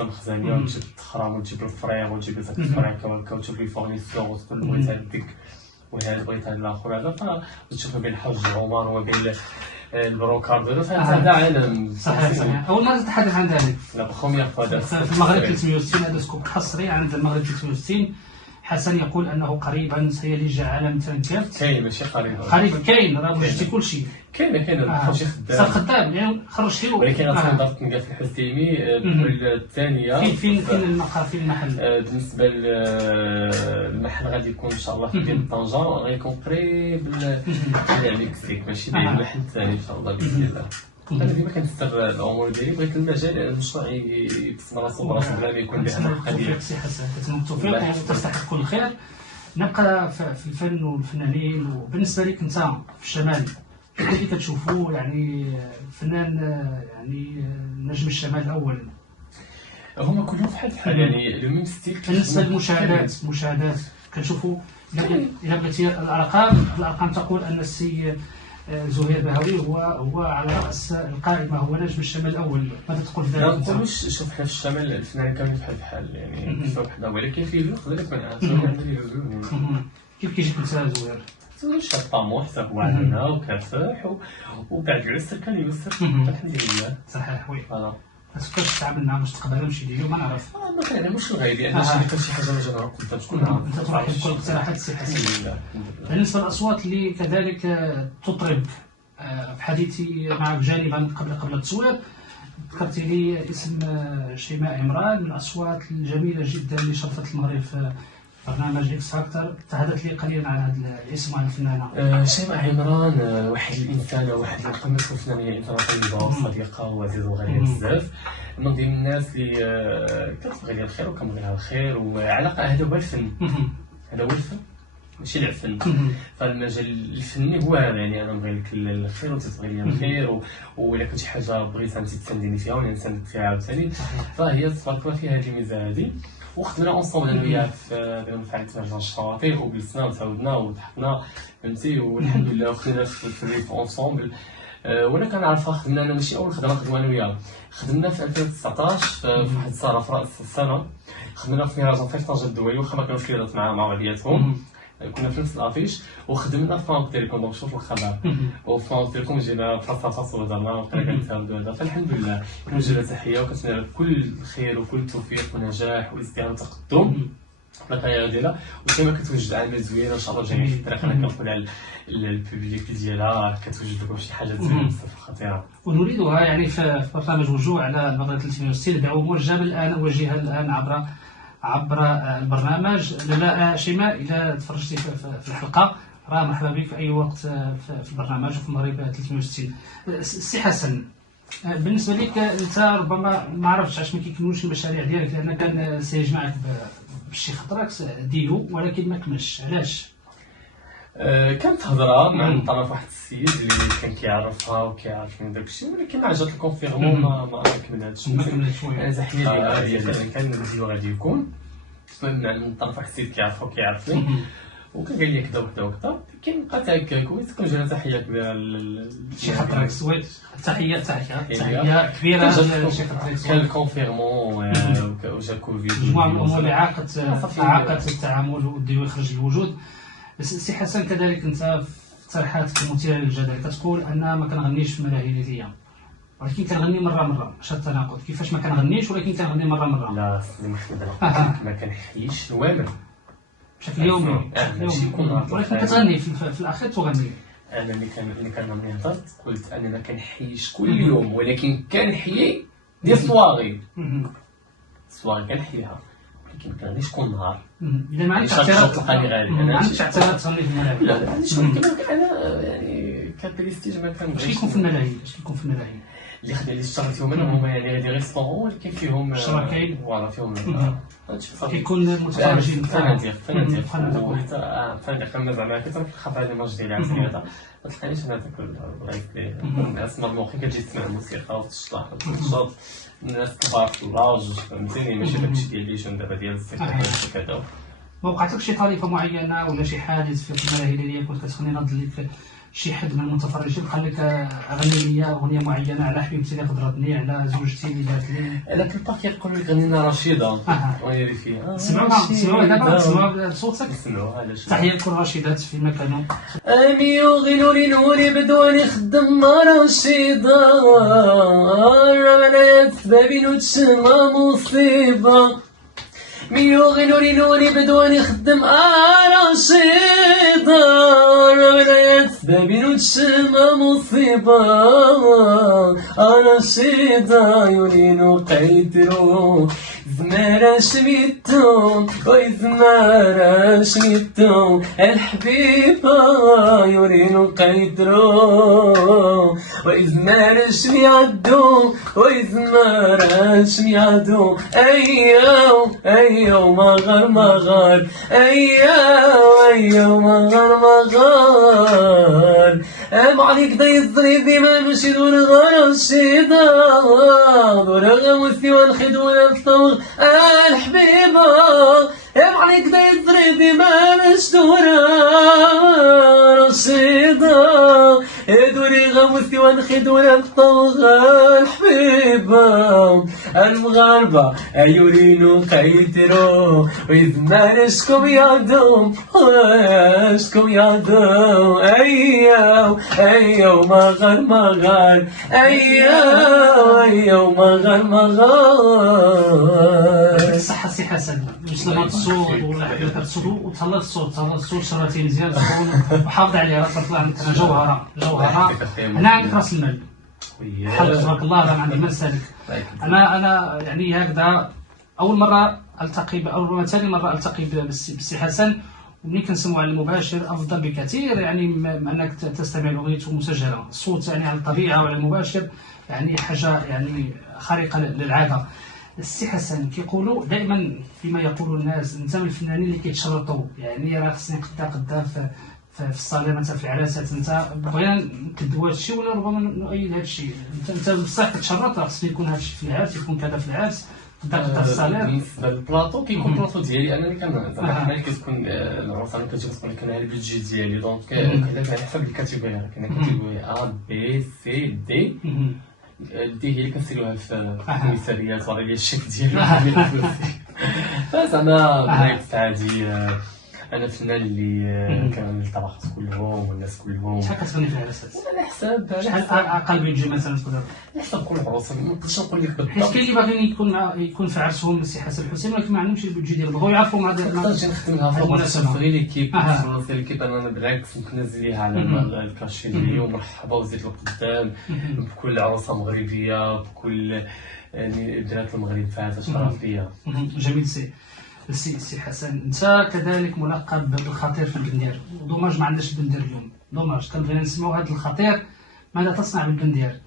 مخزنيه وتجيب التخرام وتجيب الفريغ وتجيب داك الفريغ وتجيب لي فورنيسور وتقول له بغيت هاد ديك وهذا بغيت هاد الاخر هذا فتشوف بين الحاج عمر وبين البروكار ديالو هذا عالم. صحيح. اول مره تتحدث عن ذلك لا بخومييغ فوا في المغرب 360. هذا سكوب حصري عند المغرب 360. حسن يقول انه قريبا سيلج عالم ترنكافت. كاين ماشي قريبا كاين راه وجدتي كل شيء. كاين خوشي خدام صافي خدام يعني خرجتي ولكن غتنضر تنقال في الحسيمي الثانيه. فين المقر فين المحل؟ بالنسبه للمحل غادي يكون ان شاء الله في مدينه طنجه غيكون قريب للمكسيك ماشي بعيد المحل الثاني ان شاء الله باذن الله. انا ديما كنستر الامور ديالي بغيت المجال المشروع يقسم راسو براسو بلا ما يكون به القضيه. سي حسن كتمنى التوفيق وتستحق كل خير. نبقى في الفن والفنانين. وبالنسبه لك انت في الشمال كيف اللي كتشوفوا يعني فنان يعني نجم الشمال الاول؟ هما كلهم بحال يعني لو ميم ستيل. بالنسبه للمشاهدات كنشوفوا الا بغيتي الارقام تقول ان السي زهير بهوي هو على راس القائمه، هو نجم الشمال الاول. ماذا تقول في ذلك؟ ما نقولوش شوف حنا في الشمال الفنانين كانوا بحال يعني كيف وحده ولكن فيه يقدر يكون عارف كيف كيجيك انت زهير؟ شاب طموح سهو علينا وكافح وبعد العسر كان يسر الحمد لله. صحيح وي. فوالا كيفاش تتعامل مع مستقبلا ماشي ديالو ما نعرف. ما كنعلموش الغيب لان شي حاجه ما جا قدام شكون عارف. انت تروح كل اقتراحات السي حسن. بالنسبه للاصوات اللي كذلك تطرب في حديثي معك جانبا قبل التصوير ذكرتي لي اسم شيماء عمران من الاصوات الجميله جدا اللي شرفت المغرب في برنامج اكس فاكتور. تحدث لي قليلا عن هذا الاسم وعن الفنانه. شيماء عمران واحد الانسانه واحد القمه الفنانيه، انسانه طيبه وصديقه وعزيزه وغاليه بزاف، من ضمن الناس اللي كتبغي لها الخير وكنبغي لها الخير. وعلاقه هذا هو الفن، هذا هو الفن ماشي العفن. فالمجال الفني هو يعني انا نبغي لك الخير وتتبغي لي الخير، ولا كنت شي حاجه بغيت انت تسانديني فيها وانا نساندك فيها عاوتاني. فهي تبارك الله فيها هذه الميزه هذه. وخدمنا اونصومبل انا وياها في فعاليه مهرجان الشواطئ وجلسنا وتعاودنا وضحكنا فهمتي والحمد لله وخدنا في الريف اونصومبل. وانا كنعرفها خدمنا انا ماشي اول خدمه انا وياها، خدمنا في 2019 في واحد السهره في راس السنه، خدمنا في مهرجان في طنجه الدولي واخا ما كانوش كيرات مع بعضياتهم، كنا في نفس الافيش. وخدمنا في فرانك تيليكوم دونك شوف الخبر، وفي فرانك تيليكوم جينا فاس وهضرنا وبقينا كنتساعدوا هذا. فالحمد لله كنوجه لها تحيه وكنتمنى لها كل خير وكل توفيق ونجاح وازدهار وتقدم في الكارير ديالها. وديما كتوجد اعمال زوينه ان شاء الله جايين في الطريق. انا كنقول على البوبليك ديالها كتوجد لكم شي حاجه زوينه بزاف خطيره ونريدها يعني في برنامج وجوه على المغرب 360. دعوه موجهه الان اوجهها الان عبر البرنامج. لا شيماء اذا تفرجتي في الحلقه راه مرحبا بك في اي وقت في البرنامج وفي المغرب 360. السي حسن بالنسبه لك انت ربما ما عرفتش علاش ما كيكملوش المشاريع ديالك، لان كان سيجمعك بشي خطرات ديرو ولكن ما كملش. علاش؟ كانت هضره مع طرف واحد السيد اللي كان كيعرفها وكيعرفني داك الشيء، ولكن مع جات الكونفيرمون ما كملاتش. انا زحيه ديالي كان الفيديو غادي يكون من طرف واحد السيد كيعرفها وكيعرفني، وكان قال لي كذا وكذا وكذا. كاين بقات هكاك وتكون جانا تحيه كبيره لشي خطرات سويت. تحيه كبيره لشي خطرات. كان الكونفيرمون وجا كوفيد مجموعه من الامور اللي عاقت التعامل والديو يخرج للوجود. السي حسن كذلك انت في تصريحاتك المثيره للجدل كتقول انا ما كنغنيش في الملاهي الليليه، ولكن كنغني مره. اش التناقض؟ كيفاش ما كنغنيش ولكن كنغني مره؟ لا سيدي محمد ما كنحييش نوامر بشكل يومي ولكن كتغني في الاخير تغني. انا اللي كنغني هضرت قلت انا ما كنحييش كل يوم، ولكن كنحيي ديال الصواغي كنحييها، ولكن ما كنغنيش كل نهار. اذا ما عندكش اعتراض تلقاني غالي، ما عندكش اعتراض تصلي في الملاهي؟ لا ما عنديش، ولكن انا يعني كبريستيج ما كنبغيش. اش كيكون في الملاهي؟ اللي خدي اللي اشتغلت فيهم انا هما يعني دي ريستورون ولكن فيهم شراكين فوالا فيهم كيكون متفرجين فنادق كما زعما كتعرف الخطره اللي ماج ديالي عرفتي هذا ما تلقانيش انا تاكل الناس نورمالمون كتجي تسمع الموسيقى وتشطح وتنشط الناس كبار في الراج فهمتيني، ماشي داكشي ديال لي جون دابا ديال السيكات كذا. ما وقعتلك شي طريقه معينه ولا شي حادث في الملاهي اللي كنت كتخليني نض لك شي حد من المتفرجين قال لك اغني لي اغنيه معينه على حبيبتي اللي قدرتني، على زوجتي اللي دارت لي. هذاك الباك يقول لك غني لنا رشيده ويلي فيها. سمعوا دابا سمعوا بصوتك. نسمعوا هذا شنو. تحيه لكل رشيدات في مكانهم. امي وغي نوري بدوني خدم رشيده رمانات بابي نتشمى مصيبه. ميوغي نوري بدوني خدم رشيدة رمانات بابي نتشمى مصيبة. رشيدة يورينو قيدرو زمارة شميتو وي زمارة شميتو الحبيبة يورينو قيدرو وي زمارة شميعدو وي زمارة شميعدو. أيو مغار أيو مغار أم عليك دا يزري ديما نمشي دور رشيدة دور غموسي ونخدو نفطور الحبيبة. أم عليك دا يزري ديما نمشي دور رشيدة دوري غموسي ونخدو نفطور الحبيبة. المغاربة يورينو قيترو ويزمان اشكم يعدو اشكم يعدو. أيو مغار أيو مغار. الصحة سي حسن مسلمات الصوت ولا حبيبات الصوت وتهلا الصوت شراتي مزيان وحافظ عليها راه تطلع عندك جوهرة هنا عندك راس المال بحال تبارك الله. راه ما عندي ما نسالك. انا يعني هكذا اول مره ثاني مره التقي بالسي حسن، وملي كنسمعوا على المباشر افضل بكثير يعني من انك تستمع لاغنيته مسجله. الصوت يعني على الطبيعه وعلى المباشر يعني حاجه يعني خارقه للعاده. السي حسن كيقولوا دائما فيما يقول الناس انت من الفنانين اللي كيتشرطوا، يعني راه خصني قدا في الصالة مثلا في العراسات. انت بغينا نكدبوا هذا الشيء ولا ربما نؤيد هذا الشيء؟ انت بصح كتشرط راه خصني يكون هذا الشيء في العرس، يكون كذا في العرس قدا الصالة. بالنسبه للبلاطو كيكون البلاطو ديالي انا اللي زعما كتكون العروسه اللي كتكون على البيدجي ديالي دونك كذلك على حسب الكاتيجوري. كاين كاتيجوري ا بي سي دي. دي هي اللي كنسيروها في الكوميساريات وراه هي الشيك ديالو. فزعما بالعكس عادي انا فنان اللي كان الطبقات كلهم والناس كلهم. شحال كتغني في العراسات؟ على حساب شحال اقل بيجي مثلا تقدر؟ على حساب كل عروسه ما نقدرش نقول لك بالضبط، حيت كاين اللي باغيين يكون في عرسهم السي حسن الحسين ولكن ما عندهمش البيجي ديالهم، بغاو يعرفوا مع نقدر نخدم لها فورماسيون في ليكيب. في ليكيب انا بالعكس ننزل ليها على الكاشي ديالي ومرحبا وزيد لقدام بكل عروسه مغربيه بكل يعني بنات المغرب فاتت شرف ليا. جميل. سي حسن انت كذلك ملقب بالخطير في البندير، دوماج ما عندناش البندير اليوم، دوماج كنبغي نسمعوا هذا الخطير ماذا تصنع بالبندير.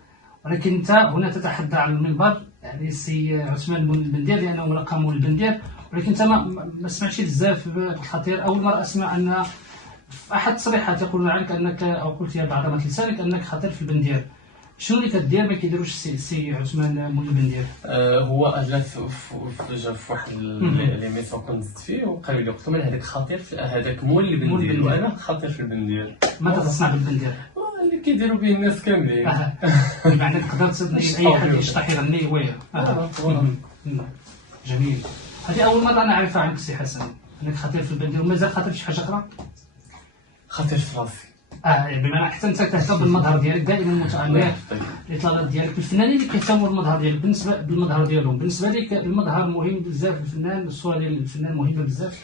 ولكن انت هنا تتحدى على المنبر يعني السي عثمان البندير لانه ملقب بالبندير، ولكن انت ما سمعتش بزاف بالخطير. اول مره اسمع ان في احد التصريحات يقولون عنك انك او قلت يا بعض لسانك انك خطير في البندير. شنو اللي كدير ما كيديروش السي عثمان مول البندير؟ هو اجا في واحد لي ميسون كنت زدت فيه وقال لي قلت له هذاك خطير هذاك مول البندير وانا خطير في البندير. ماذا تصنع بالبندير؟ اللي كيديروا به الناس كاملين. بمعنى تقدر اي حد يشطح يغني وياه. جميل. هذه اول مره انا عارفها عنك سي حسن انك خطير في البندير، ومازال خطير في شي حاجه اخرى؟ خطير في راسي. بمعنى حتى انت كتهتم بالمظهر ديالك دائما متالق، الاطلالات ديالك. الفنانين اللي كيهتموا بالمظهر ديالك بالمظهر ديالهم بالنسبه لك المظهر مهم بزاف. الفنان الصوره ديال الفنان مهمه بزاف.